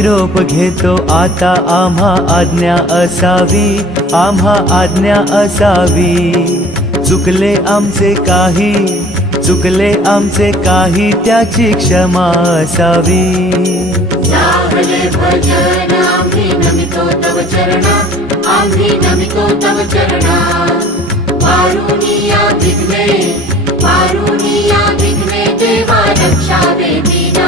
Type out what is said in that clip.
निरोप घेतो आता, आम्हा आज्ञा असावी, आम्हा आज्ञा असावी. चुकले आमचे काही, चुकले आमचे काही, त्याची क्षमा असावी. लाभले भजन आम्ही नमितो तव चरणा, आम्ही नमितो तव चरणा. वारुणिया विघ्ने, वारुणिया विघ्ने, देवा रक्षा दे दीना.